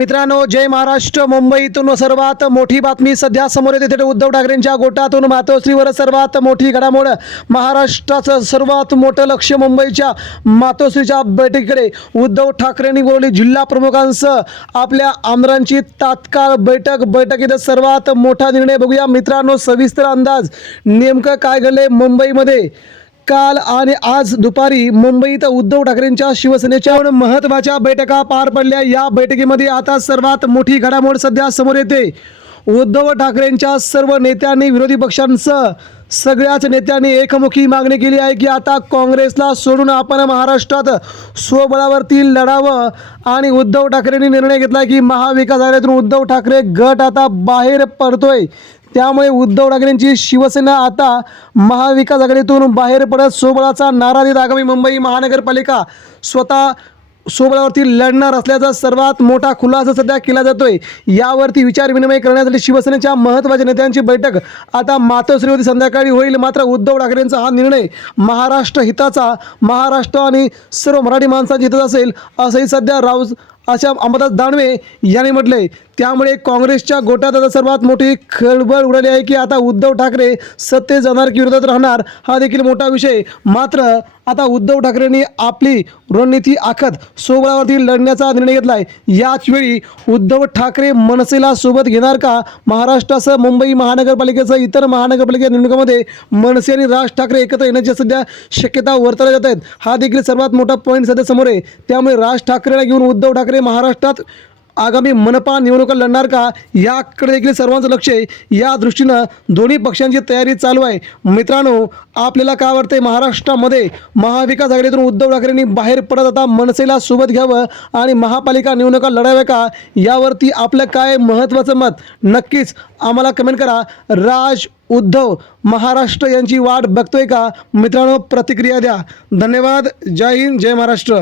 मित्रांनो जय महाराष्ट्र. मुंबईतून सर्वात मोठी बातमी सध्या समोर येते. तिथे उद्धव ठाकरेंच्या गोटातून मातोश्रीवर सर्वात मोठी घडामोड. महाराष्ट्राचं सर्वात मोठं लक्ष मुंबईच्या मातोश्रीच्या बैठकीकडे. उद्धव ठाकरेंनी बोलवली जिल्हा प्रमुखांसह आपल्या आमदारांची तात्काळ बैठक. बैठकीत सर्वात मोठा निर्णय बघूया. मित्रांनो सविस्तर अंदाज. नेमकं काय घडले मुंबईमध्ये? काल आणि आज दुपारी मुंबईत उद्धव ठाकरेंच्या शिवसेनेच्या महत्त्वाच्या बैठका पार पडल्या. या बैठकीमध्ये आता सर्वात मोठी घडामोड सध्या समोर येते. उद्धव ठाकरेंच्या सर्व नेत्यांनी विरोधी पक्षांसह सगळ्याच नेत्यांनी एकमुखी मागणी केली आहे की आता काँग्रेसला सोडून आपण महाराष्ट्रात स्वबळावरती लढावं. आणि उद्धव ठाकरेंनी निर्णय घेतला की महाविकास आघाडीतून उद्धव ठाकरे गट आता बाहेर पडतोय. त्यामुळे उद्धव ठाकरेंची शिवसेना आता महाविकास आघाडीतून बाहेर पडत. सोबळाचा नारा देत आगामी मुंबई महानगरपालिका स्वतः सोबळावरती लढणार असल्याचा सर्वात मोठा खुलासा सध्या केला जातोय. यावरती विचारविनिमय करण्यासाठी शिवसेनेच्या महत्त्वाच्या नेत्यांची बैठक आता मातोश्रीवरती संध्याकाळी होईल मात्र उद्धव ठाकरेंचा हा निर्णय महाराष्ट्र हिताचा महाराष्ट्र आणि सर्व मराठी माणसांच्या हिताचा असेल असंही सध्या राऊत अशा अंबादास दानवे यांनी म्हटले त्यामुळे काँग्रेसच्या गोट्यात आता सर्वात मोठी खळबळ उडाली आहे की आता उद्धव ठाकरे सत्तेत जाणार की विरोधात राहणार हा देखील मोठा विषय. मात्र आता उद्धव ठाकरेंनी आपली रणनीती आखत सोबळावरती लढण्याचा निर्णय घेतला आहे याच वेळी उद्धव ठाकरे मनसेला सोबत घेणार का? महाराष्ट्रासह मुंबई महानगरपालिकेसह इतर महानगरपालिका निवडणुकामध्ये मनसे आणि राज ठाकरे एकत्र येण्याची सध्या शक्यता वर्तवल्या जात आहेत. हा देखील सर्वात मोठा पॉईंट सध्या समोर आहे. त्यामुळे राज ठाकरेला घेऊन उद्धव ठाकरे महाराष्ट्रात आगामी मनपा निवडणुका लढणार का? याकडे देखील सर्वांचं लक्ष आहे. या दृष्टीनं दोन्ही पक्षांची तयारी चालू आहे. मित्रांनो आपल्याला काय वाटतंय? महाराष्ट्रामध्ये महाविकास आघाडीतून उद्धव ठाकरेंनी बाहेर पडत आता मनसेला सोबत घ्यावं आणि महापालिका निवडणुका लढाव्या का? यावरती आपलं काय महत्त्वाचं मत? नक्कीच आम्हाला कमेंट करा. राज उद्धव महाराष्ट्र यांची वाट बघतोय का? मित्रांनो प्रतिक्रिया द्या. धन्यवाद. जय हिंद जय महाराष्ट्र.